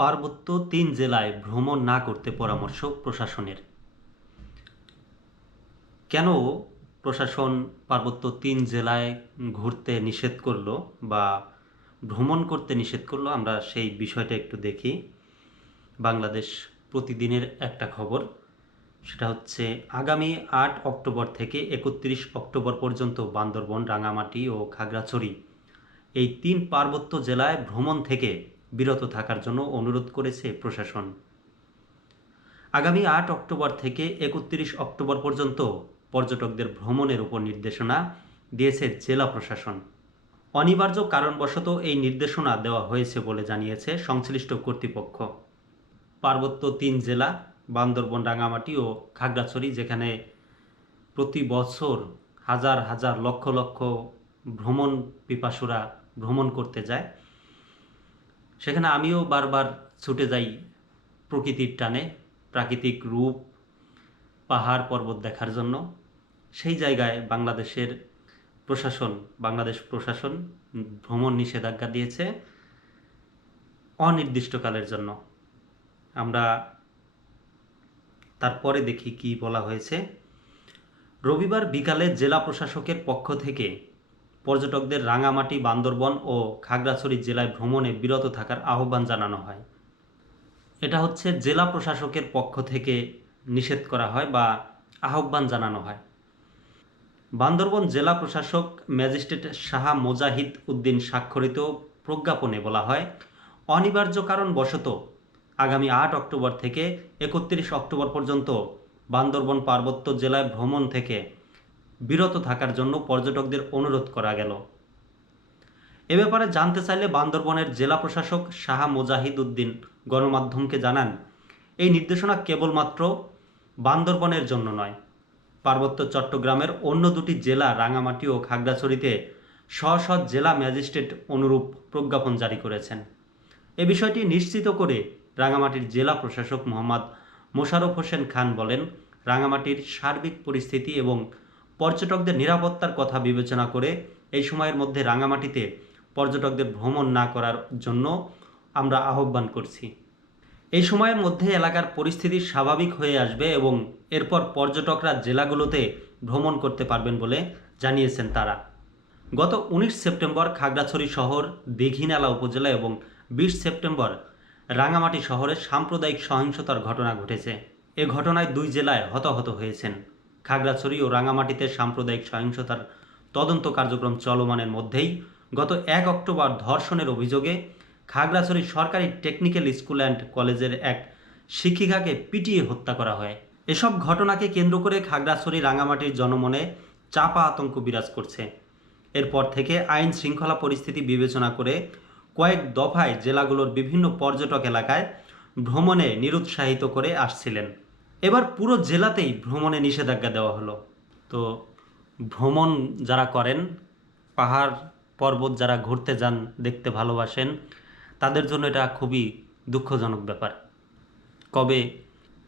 পার্বত্য তিন জেলায় ভ্রমণ না করতে পরামর্শ প্রশাসনের। কেন প্রশাসন পার্বত্য তিন জেলায় ঘুরতে নিষেধ করল বা ভ্রমণ করতে নিষেধ করল? আমরা সেই বিষয়টা একটু দেখি। বাংলাদেশ প্রতিদিনের একটা খবর। সেটা হচ্ছে, আগামী আট অক্টোবর থেকে একত্রিশ অক্টোবর পর্যন্ত বান্দরবন, রাঙামাটি ও খাগড়াছড়ি এই তিন পার্বত্য জেলায় ভ্রমণ থেকে বিরত থাকার জন্য অনুরোধ করেছে প্রশাসন। আগামী আট অক্টোবর থেকে একত্রিশ অক্টোবর পর্যন্ত পর্যটকদের ভ্রমণের উপর নির্দেশনা দিয়েছে জেলা প্রশাসন। অনিবার্য কারণবশত এই নির্দেশনা দেওয়া হয়েছে বলে জানিয়েছে সংশ্লিষ্ট কর্তৃপক্ষ। পার্বত্য তিন জেলা, বান্দরবন রাঙামাটি ও খাগড়াছড়ি, যেখানে প্রতি বছর হাজার হাজার লক্ষ লক্ষ ভ্রমণ পিপাসুরা ভ্রমণ করতে যায় সেখানে আমিও বারবার ছুটে যাই প্রকৃতির টানে, প্রাকৃতিক রূপ, পাহাড় পর্বত দেখার জন্য। সেই জায়গায় বাংলাদেশের প্রশাসন, বাংলাদেশ প্রশাসন ভ্রমণ নিষেধাজ্ঞা দিয়েছে অনির্দিষ্টকালের জন্য। আমরা তারপরে দেখি কি বলা হয়েছে। রবিবার বিকালে জেলা প্রশাসকের পক্ষ থেকে পর্যটকদের রাঙামাটি, বান্দরবন ও খাগড়াছড়ি জেলায় ভ্রমণে বিরত থাকার আহ্বান জানানো হয়। এটা হচ্ছে জেলা প্রশাসকের পক্ষ থেকে নিষেধ করা হয় বা আহ্বান জানানো হয়। বান্দরবন জেলা প্রশাসক ম্যাজিস্ট্রেট শাহ মোজাহিদ উদ্দিন স্বাক্ষরিত প্রজ্ঞাপনে বলা হয়, অনিবার্য কারণ বশত আগামী আট অক্টোবর থেকে একত্রিশ অক্টোবর পর্যন্ত বান্দরবন পার্বত্য জেলায় ভ্রমণ থেকে বিরত থাকার জন্য পর্যটকদের অনুরোধ করা গেল। এ ব্যাপারে জানতে চাইলে বান্দরবনের জেলা প্রশাসক শাহ মোজাহিদ উদ্দিন গণমাধ্যমকে জানান, এই নির্দেশনা কেবলমাত্র বান্দরবনের জন্য নয়। পার্বত্য চট্টগ্রামের অন্য দুটি জেলা রাঙামাটি ও খাগড়াছড়িতে স্ব জেলা ম্যাজিস্ট্রেট অনুরূপ প্রজ্ঞাপন জারি করেছেন। এ বিষয়টি নিশ্চিত করে রাঙামাটির জেলা প্রশাসক মোহাম্মদ মোশাররফ হোসেন খান বলেন, রাঙামাটির সার্বিক পরিস্থিতি এবং পর্যটকদের নিরাপত্তার কথা বিবেচনা করে এই সময়ের মধ্যে রাঙামাটিতে পর্যটকদের ভ্রমণ না করার জন্য আমরা আহ্বান করছি। এই সময়ের মধ্যে এলাকার পরিস্থিতি স্বাভাবিক হয়ে আসবে এবং এরপর পর্যটকরা জেলাগুলোতে ভ্রমণ করতে পারবেন বলে জানিয়েছেন তারা। গত উনিশ সেপ্টেম্বর খাগড়াছড়ি শহর, দীঘিনালা উপজেলা এবং বিশ সেপ্টেম্বর রাঙামাটি শহরে সাম্প্রদায়িক সহিংসতার ঘটনা ঘটেছে। এ ঘটনায় দুই জেলায় হতাহত হয়েছেন। খাগড়াছড়ি ও রাঙামাটিতে সাম্প্রদায়িক সহিংসতার তদন্ত কার্যক্রম চলমানের মধ্যেই গত এক অক্টোবর ধর্ষণের অভিযোগে খাগড়াছড়ি সরকারি টেকনিক্যাল স্কুল অ্যান্ড কলেজের এক শিক্ষিকাকে পিটিয়ে হত্যা করা হয়। এসব ঘটনাকে কেন্দ্র করে খাগড়াছড়ি রাঙামাটির জনমনে চাপা আতঙ্ক বিরাজ করছে। এরপর থেকে আইন শৃঙ্খলা পরিস্থিতি বিবেচনা করে কয়েক দফায় জেলাগুলোর বিভিন্ন পর্যটক এলাকায় ভ্রমণে নিরুৎসাহিত করে আসছিলেন। এবার পুরো জেলাতেই ভ্রমণে নিষেধাজ্ঞা দেওয়া হলো। তো ভ্রমণ যারা করেন, পাহাড় পর্বত যারা ঘুরতে যান, দেখতে ভালোবাসেন, তাদের জন্য এটা খুবই দুঃখজনক ব্যাপার। কবে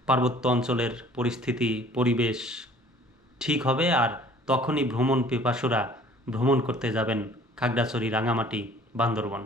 পার্বত্য অঞ্চলের পরিস্থিতি, পরিবেশ ঠিক হবে আর তখনই ভ্রমণ পিপাসুরা ভ্রমণ করতে যাবেন খাগড়াছড়ি রাঙামাটি, বান্দরবন।